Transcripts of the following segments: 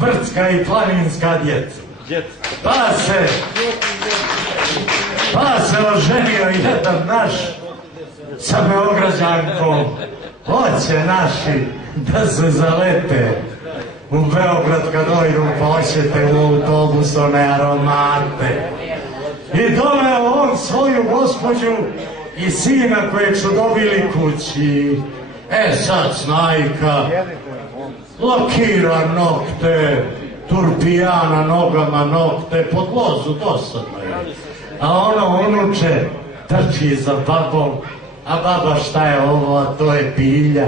brdska i planinska djeca. Pa se oženio jedan naš sa Beograđankom. Hoće naši da se zalete u Beograd kad dođu, pa hoćete u autobus one aromate. I doveo on svoju gospođu i sina kojeg su dobili kući. Sad snajka lakira nokte, turpijana nogama nokte, pod lozu dosadno je. A ono unuče trči za babom, a baba šta je ovo, a to je pilja,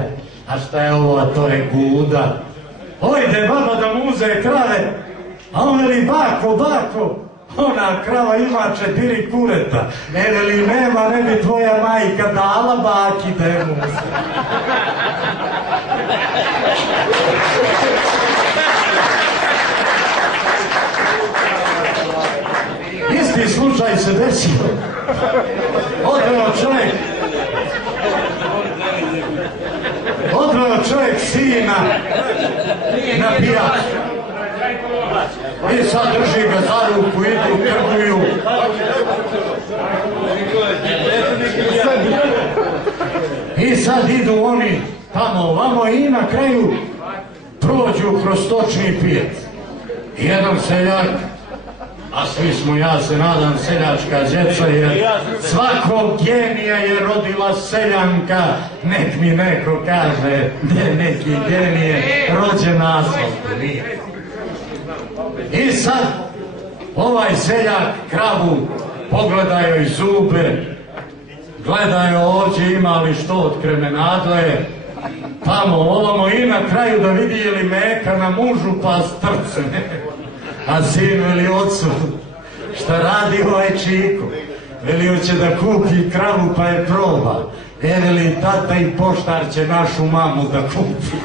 a šta je ovo, a to je guda. Ojde baba da mu uze krave, a on veli bako, ona krava ima 4 kureta, veli nema, ne bi tvoja majka dala baki da je muze. Isti slučaj se desio. Odveo čovjek sina na pijacu. I sad drži ga za ruku, idu, trguju. I sad idu oni tamo ovamo i na kraju prođu kroz stočni pijet. Jedan seljak, a svi smo, ja se nadam, seljačka djeca, jer svakog genija je rodila seljanka. Nek mi neko kaže da neki genije rođen na asfaltu, nije. I sad ovaj seljak kravu pogledaju i zube, gledaju ovdje ima li što od kremenadle, tamo ovamo i na kraju da vidi je li meka na mužu pa strcne. A sin veli ocu, šta radi ovaj Čiko? Veli hoće da kupi kravu pa je proba. Veli tata i poštar će našu mamu da kupi.